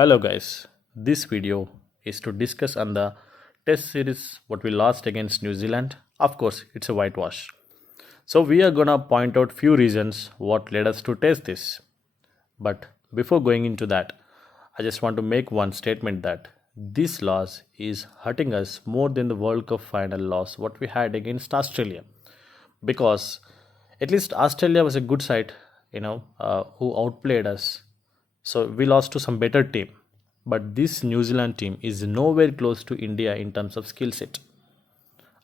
Hello guys, this video is to discuss on the test series what we lost against New Zealand. Of course, it's a whitewash. So we are gonna point out few reasons what led us to test this. But before going into that, I just want to make one statement that this loss is hurting us more than the World Cup final loss what we had against Australia. Because at least Australia was a good side, who outplayed us, so we lost to some better team. But this New Zealand team is nowhere close to India in terms of skill set.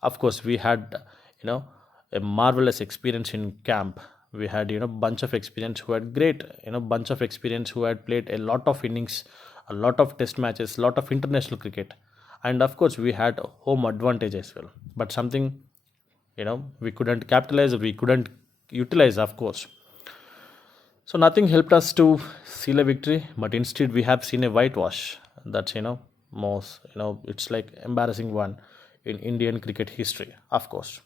Of course, we had a marvelous experience in camp. We had bunch of experience who had great bunch of experience who had played a lot of innings, a lot of test matches, lot of international cricket, and of course we had home advantage as well. But something we couldn't capitalize, we couldn't utilize, of course. So nothing helped us to seal a victory, but instead we have seen a whitewash. That's most it's like embarrassing one in Indian cricket history, of course.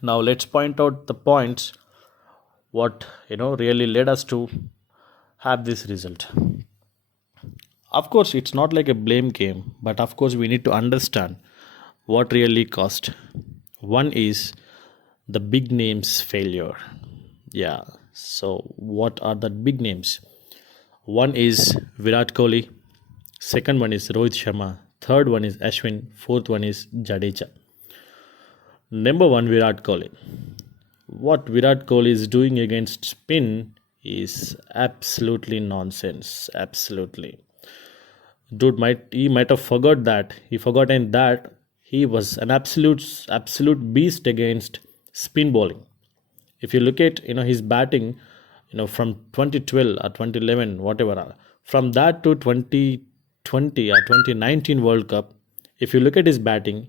Now let's point out the points what really led us to have this result. Of course, it's not like a blame game, but of course we need to understand what really caused. One is the big names failure. Yeah. So what are the big names? One is Virat Kohli, second one is Rohit Sharma, third one is Ashwin, fourth one is Jadeja. Number one, Virat Kohli. What Virat Kohli is doing against spin is absolutely nonsense. Absolutely. Dude might have forgot that. He forgotten that he was an absolute beast against spin bowling. If you look at his batting, from 2012 or 2011, whatever, from that to 2020 or 2019 World Cup, if you look at his batting,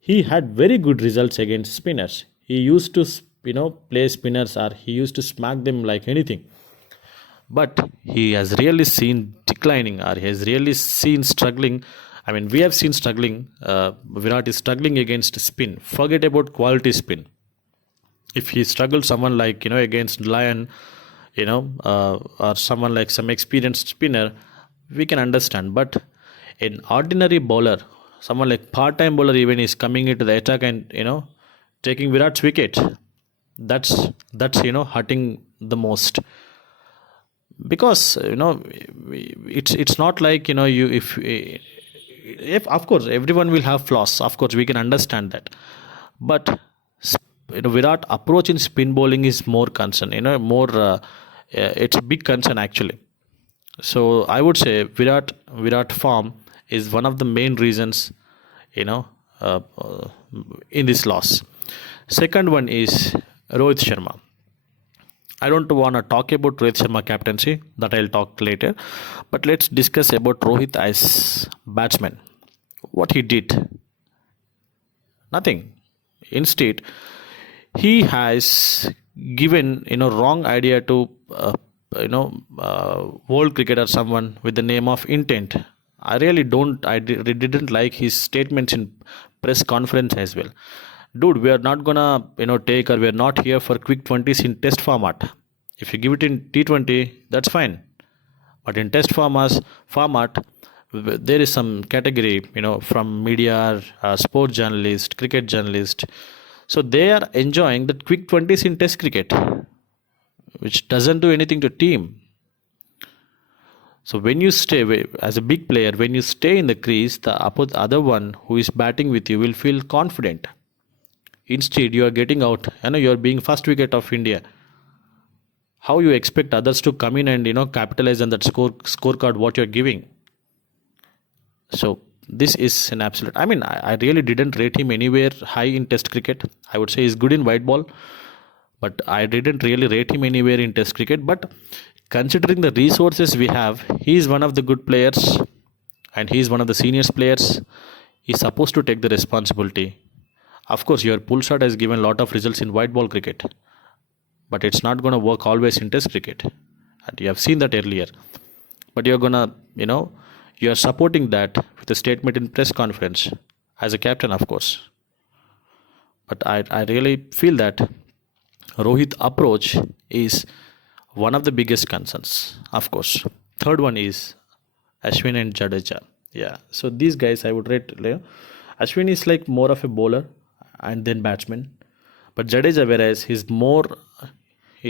he had very good results against spinners. He used to play spinners, or he used to smack them like anything. But he has really seen declining, or he has really seen struggling. I mean, we have seen struggling. Virat is struggling against spin. Forget about quality spin. If he struggles someone like against lion, or someone like some experienced spinner, we can understand. But an ordinary bowler, someone like part-time bowler, even is coming into the attack and taking Virat's wicket. That's hurting the most. Because it's not like you if of course everyone will have flaws, of course we can understand that. But Virat approach in spin bowling is more concern, more it's a big concern actually. So I would say Virat form is one of the main reasons in this loss. Second one is Rohit Sharma. I don't want to talk about Rohit Sharma captaincy, that I'll talk later, but let's discuss about Rohit as batsman. What he did, nothing. Instead, he has given wrong idea to world cricket or someone with the name of intent. I didn't like his statements in press conference as well. Dude, we are not gonna take, or we are not here for quick 20s in test format. If you give it in T20, that's fine, but in test format, there is some category from media, sport journalist, cricket journalist. So they are enjoying the quick 20s in test cricket, which doesn't do anything to team. So when you stay as a big player, when you stay in the crease, the other one who is batting with you will feel confident. Instead, you are getting out. You are being first wicket of India. How you expect others to come in and capitalize on that scorecard what you are giving? So this is an absolute. I mean, I really didn't rate him anywhere high in test cricket. I would say he's good in white ball, but I didn't really rate him anywhere in test cricket. But considering the resources we have, he is one of the good players, and he is one of the senior players. He's supposed to take the responsibility. Of course, your pull shot has given a lot of results in white ball cricket, but it's not going to work always in test cricket, and you have seen that earlier. But you're gonna you are supporting that with a statement in press conference as a captain, of course. But I really feel that Rohit approach is one of the biggest concerns, of course. Third one is Ashwin and Jadeja. Yeah, so these guys I would rate. Ashwin is like more of a bowler and then batsman, but Jadeja, whereas he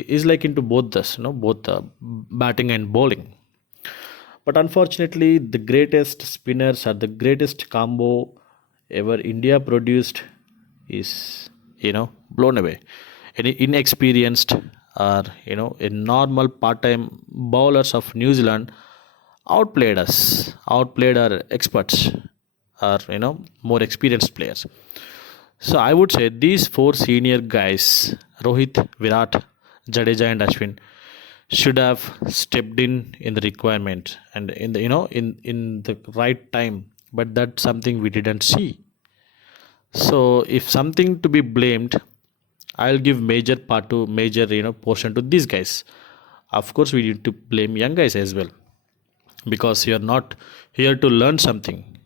is like into both this, both batting and bowling. But unfortunately, the greatest spinners or the greatest combo ever India produced is, blown away. Any inexperienced or, a normal part-time bowlers of New Zealand outplayed our experts or, more experienced players. So I would say these four senior guys, Rohit, Virat, Jadeja and Ashwin, should have stepped in the requirement and in the in the right time, but that's something we didn't see. So if something to be blamed, I'll give major portion to these guys. Of course we need to blame young guys as well, because you're not here to learn something,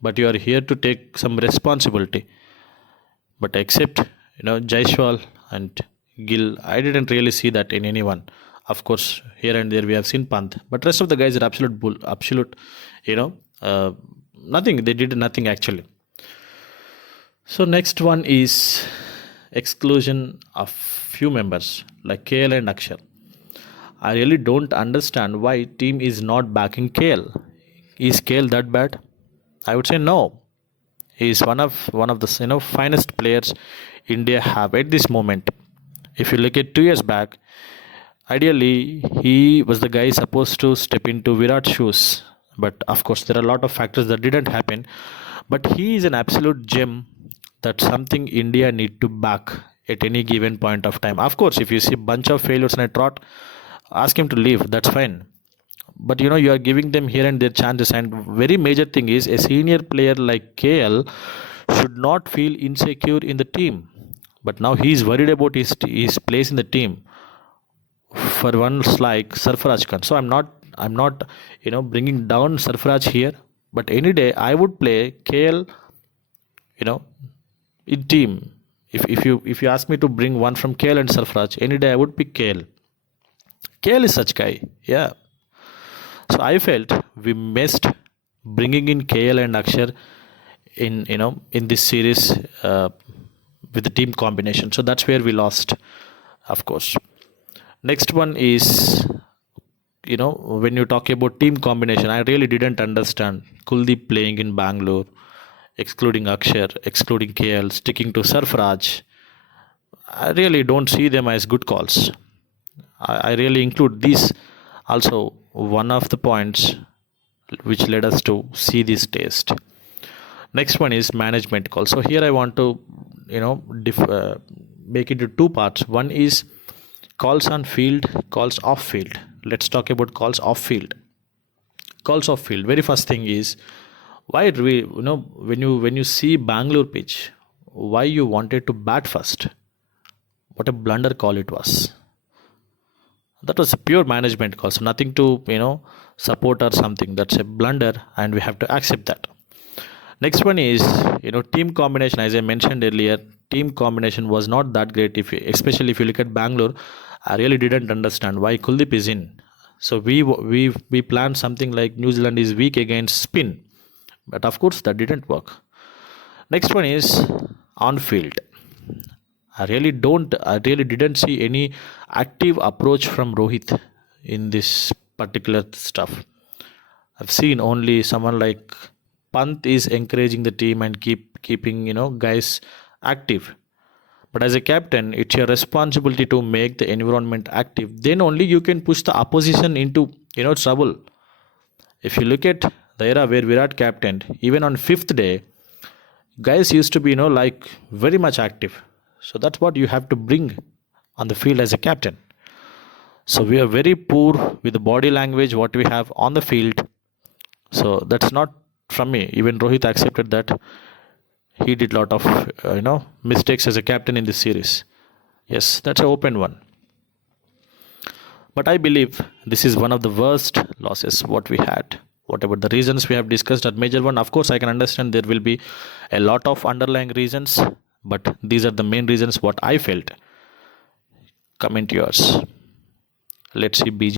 but you are here to take some responsibility. But except Jaiswal and Gill, I didn't really see that in anyone. Of course, here and there we have seen Pant, but rest of the guys are absolute, nothing. They did nothing actually. So next one is exclusion of few members like KL and Akshar. I really don't understand why team is not backing KL. Is KL that bad? I would say no. He is one of the finest players India have at this moment. If you look at 2 years back, ideally he was the guy supposed to step into Virat's shoes. But of course there are a lot of factors that didn't happen. But he is an absolute gem. That's something India need to back at any given point of time. Of course, if you see a bunch of failures in a trot, ask him to leave. That's fine. But you are giving them here and there chances. And very major thing is a senior player like KL should not feel insecure in the team. But now he is worried about his place in the team. For ones like Sarfaraj Khan. So I'm not bringing down Sarfaraj here. But any day I would play KL, in team. If you ask me to bring one from KL and Sarfaraj, any day I would pick KL. KL is such guy, yeah. So I felt we missed bringing in KL and Akshar in this series with the team combination. So that's where we lost, of course. Next one is when you talk about team combination, I really didn't understand Kuldeep playing in Bangalore, excluding Akshar, excluding KL, sticking to Sarfaraj. I really don't see them as good calls. I really include these also one of the points which led us to see this test. Next one is management call. So here I want to make it into two parts. One is calls on field, calls off field. Let's talk about calls off field. Calls off field. Very first thing is why do we when you see Bangalore pitch, why you wanted to bat first? What a blunder call it was. That was a pure management call, so nothing to support or something. That's a blunder and we have to accept that. Next one is team combination. As I mentioned earlier, team combination was not that great. Especially if you look at Bangalore, I really didn't understand why Kuldeep is in. So we planned something like New Zealand is weak against spin, but of course that didn't work. Next one is on field. I really didn't see any active approach from Rohit in this particular stuff. I've seen only someone like Pant is encouraging the team and keeping guys active. But as a captain, it's your responsibility to make the environment active. Then only you can push the opposition into trouble. If you look at the era where Virat captained, even on fifth day, guys used to be like very much active. So that's what you have to bring on the field as a captain. So we are very poor with the body language what we have on the field. So that's not from me. Even Rohit accepted that he did lot of mistakes as a captain in this series. Yes, that's an open one. But I believe this is one of the worst losses what we had. Whatever the reasons we have discussed at major one, of course I can understand there will be a lot of underlying reasons, but these are the main reasons what I felt. Comment yours. Let's see BG.